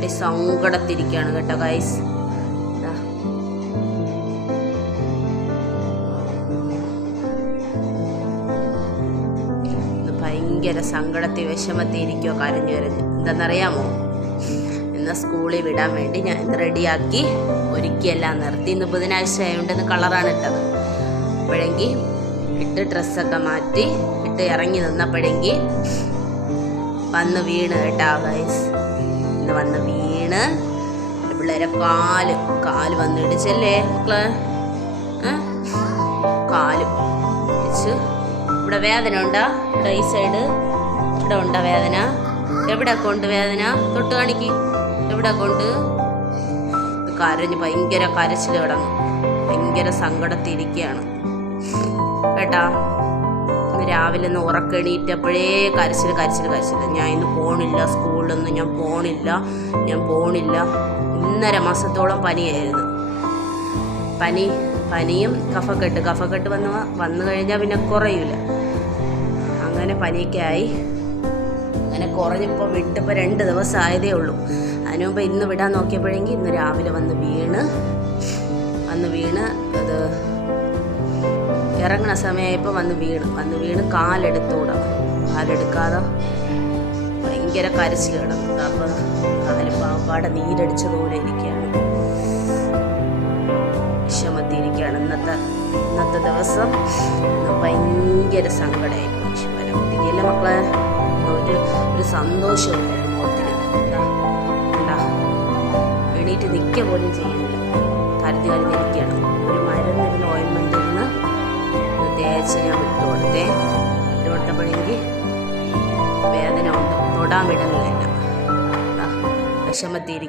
കുട്ടി സങ്കടത്തിരിക്കുകയാണ് കേട്ടോ ഗൈസ്. ഭയങ്കര സങ്കടത്തിൽ വിഷമത്തിൽ ഇരിക്കുമോ, കരഞ്ഞു കരഞ്ഞ്. എന്താണെന്നറിയാമോ, ഇന്ന് സ്കൂളിൽ വിടാൻ വേണ്ടി ഞാൻ ഇന്ന് റെഡിയാക്കി ഒരുക്കിയെല്ലാം നിർത്തി. ഇന്ന് ബുധനാഴ്ച ആയതുകൊണ്ട് ഇന്ന് കളറാണ് ഇട്ടത്. അപ്പോഴെങ്കിൽ ഇട്ട് ഡ്രസ്സൊക്കെ മാറ്റി ഇട്ട് ഇറങ്ങി നിന്നപ്പോഴെങ്കിൽ വന്ന് വീണ് കേട്ടോ ഗൈസ്. ഇന്ന് വന്ന് വീണ് പിള്ളേരെ കാല് വന്ന് ഇടിച്ചല്ലേ മക്കള്, കാല് ഇടിച്ച്. ഇവിടെ വേദന ഉണ്ടാ? ഇവിടെ ഈ സൈഡ് ഇവിടെ ഉണ്ടാ വേദന? എവിടെ കൊണ്ട് വേദന? തൊട്ട് കാണിക്ക്. എവിടെ കൊണ്ട്? കരഞ്ഞ് ഭയങ്കര കരച്ചിൽ കിടന്നു, ഭയങ്കര സങ്കടത്തിരിക്കുകയാണ് കേട്ടാ. ഇന്ന് രാവിലെ ഒന്ന് ഉറക്കെണീറ്റപ്പോഴേ കരച്ചിൽ. ഞാൻ ഇന്ന് പോണില്ല, സ്കൂളിലൊന്നും ഞാൻ പോണില്ല. 1.5 മാസത്തോളം പനിയായിരുന്നു. പനിയും കഫക്കെട്ട് വന്നു കഴിഞ്ഞാൽ പിന്നെ കുറയില്ല. അങ്ങനെ പനിയൊക്കെ ആയി. അങ്ങനെ കുറഞ്ഞിപ്പോൾ വിട്ടിപ്പോൾ 2 ദിവസം ആയതേ ഉള്ളൂ. അതിനു മുമ്പ് ഇന്ന് വിടാൻ നോക്കിയപ്പോഴെങ്കിൽ ഇന്ന് രാവിലെ വന്ന് വീണ് അത് ഇറങ്ങണ സമയമായപ്പോൾ വന്ന് വീണ് കാലെടുക്കാതെ ഭയങ്കര കരച്ചിൽ കിടന്നു. അപ്പോൾ കാല് പാവാടെ നീരടിച്ചതുപോലെ ഇരിക്കുകയാണ്, വിഷമത്തിരിക്കുകയാണ്. ഇന്നത്തെ ദിവസം ഭയങ്കര സങ്കടമായി. കുട്ടിക്കല്ലേ മക്കളെ, ഒരു സന്തോഷമില്ലായിരുന്നു മുഖത്തിന്. എണീറ്റ് നിൽക്കുക പോലും ചെയ്യുന്നില്ല, കരുതിയിരിക്കുകയാണ്. ഒരു മരുന്നിരുന്ന് ഓയിൻമെൻറ്റിരുന്ന് തേച്ച് ഞാൻ വിട്ടുകൊടുത്തപ്പോഴെങ്കിൽ വേദന ഉണ്ട്, തൊടാൻ വിടലില്ല. വിഷമത്തിരിക്കും.